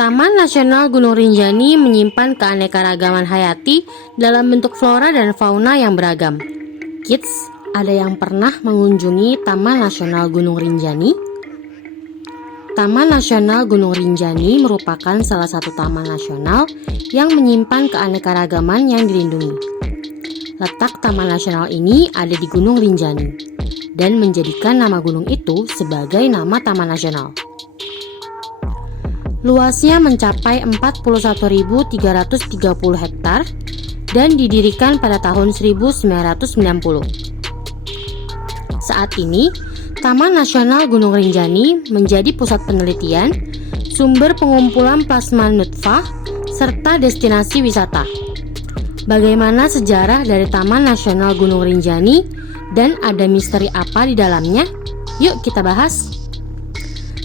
Taman Nasional Gunung Rinjani menyimpan keanekaragaman hayati dalam bentuk flora dan fauna yang beragam. Kids, ada yang pernah mengunjungi Taman Nasional Gunung Rinjani? Taman Nasional Gunung Rinjani merupakan salah satu taman nasional yang menyimpan keanekaragaman yang dilindungi. Letak Taman Nasional ini ada di Gunung Rinjani dan menjadikan nama gunung itu sebagai nama Taman Nasional. Luasnya mencapai 41.330 hektar dan didirikan pada tahun 1990. Saat ini, Taman Nasional Gunung Rinjani menjadi pusat penelitian, sumber pengumpulan plasma nutfah, serta destinasi wisata. Bagaimana sejarah dari Taman Nasional Gunung Rinjani dan ada misteri apa di dalamnya? Yuk kita bahas!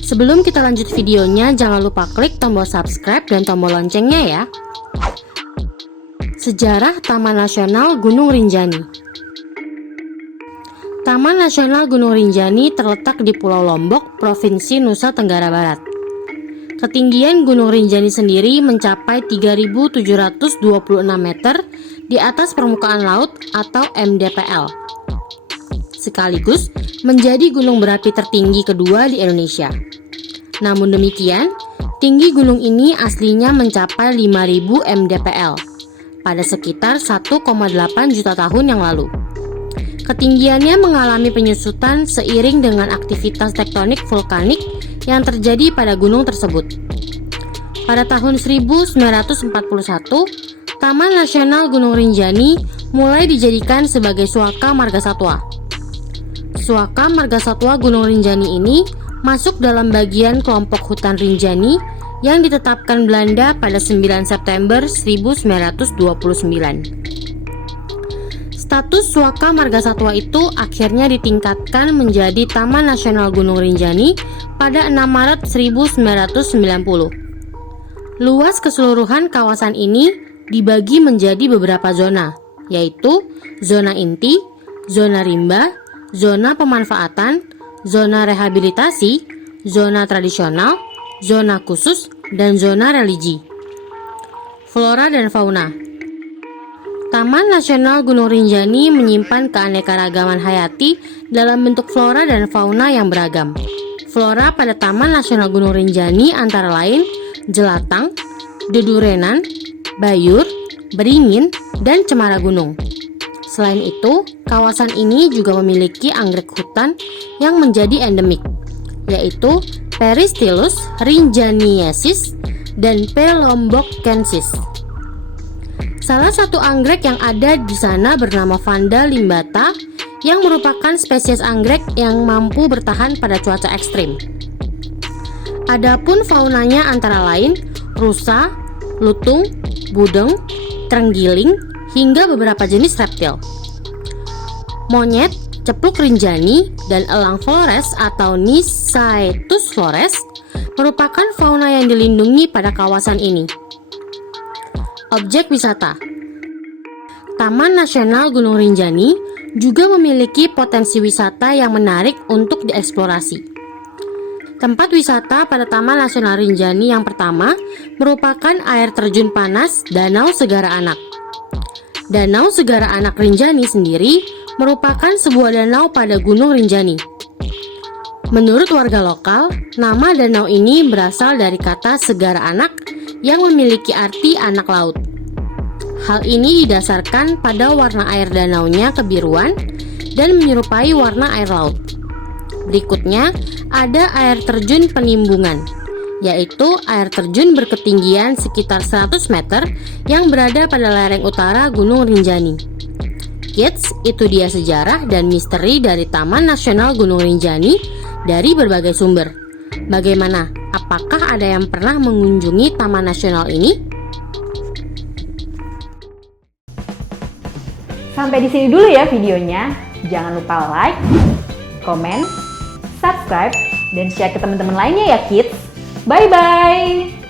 Sebelum kita lanjut videonya, jangan lupa klik tombol subscribe dan tombol loncengnya ya. Sejarah Taman Nasional Gunung Rinjani. Taman Nasional Gunung Rinjani terletak di Pulau Lombok, Provinsi Nusa Tenggara Barat. Ketinggian Gunung Rinjani sendiri mencapai 3.726 meter di atas permukaan laut atau MDPL. Sekaligus menjadi gunung berapi tertinggi kedua di Indonesia. Namun demikian, tinggi gunung ini aslinya mencapai 5.000 mdpl pada sekitar 1,8 juta tahun yang lalu. Ketinggiannya mengalami penyusutan seiring dengan aktivitas tektonik vulkanik yang terjadi pada gunung tersebut. Pada tahun 1941, Taman Nasional Gunung Rinjani mulai dijadikan sebagai Suaka Margasatwa. Suaka Margasatwa Gunung Rinjani ini masuk dalam bagian kelompok hutan Rinjani yang ditetapkan Belanda pada 9 September 1929. Status Suaka Margasatwa itu akhirnya ditingkatkan menjadi Taman Nasional Gunung Rinjani pada 6 Maret 1990. Luas keseluruhan kawasan ini dibagi menjadi beberapa zona, yaitu zona inti, zona rimba, zona pemanfaatan, zona rehabilitasi, zona tradisional, zona khusus, dan zona religi. Flora dan fauna. Taman Nasional Gunung Rinjani menyimpan keanekaragaman hayati dalam bentuk flora dan fauna yang beragam. Flora pada Taman Nasional Gunung Rinjani antara lain jelatang, dedurenan, bayur, beringin, dan cemara gunung. Selain itu, kawasan ini juga memiliki anggrek hutan yang menjadi endemik, yaitu Peristylus rinjaniensis dan P. lombokkensis. Salah satu anggrek yang ada di sana bernama Vanda limbata, yang merupakan spesies anggrek yang mampu bertahan pada cuaca ekstrim. Adapun faunanya antara lain rusa, lutung, budeng, terenggiling, hingga beberapa jenis reptil. Monyet, cepluk rinjani, dan elang flores atau Nisaetus flores merupakan fauna yang dilindungi pada kawasan ini. Objek wisata. Taman Nasional Gunung Rinjani juga memiliki potensi wisata yang menarik untuk dieksplorasi. Tempat wisata pada Taman Nasional Rinjani yang pertama merupakan air terjun panas Danau Segara Anak. Danau Segara Anak Rinjani sendiri merupakan sebuah danau pada Gunung Rinjani. Menurut warga lokal, nama danau ini berasal dari kata Segara Anak yang memiliki arti anak laut. Hal ini didasarkan pada warna air danaunya kebiruan dan menyerupai warna air laut. Berikutnya, ada air terjun Penimbungan, yaitu air terjun berketinggian sekitar 100 meter yang berada pada lereng utara Gunung Rinjani. Kids, itu dia sejarah dan misteri dari Taman Nasional Gunung Rinjani dari berbagai sumber. Bagaimana? Apakah ada yang pernah mengunjungi Taman Nasional ini? Sampai di sini dulu ya videonya. Jangan lupa like, komen, subscribe, dan share ke teman-teman lainnya ya kids. Bye-bye!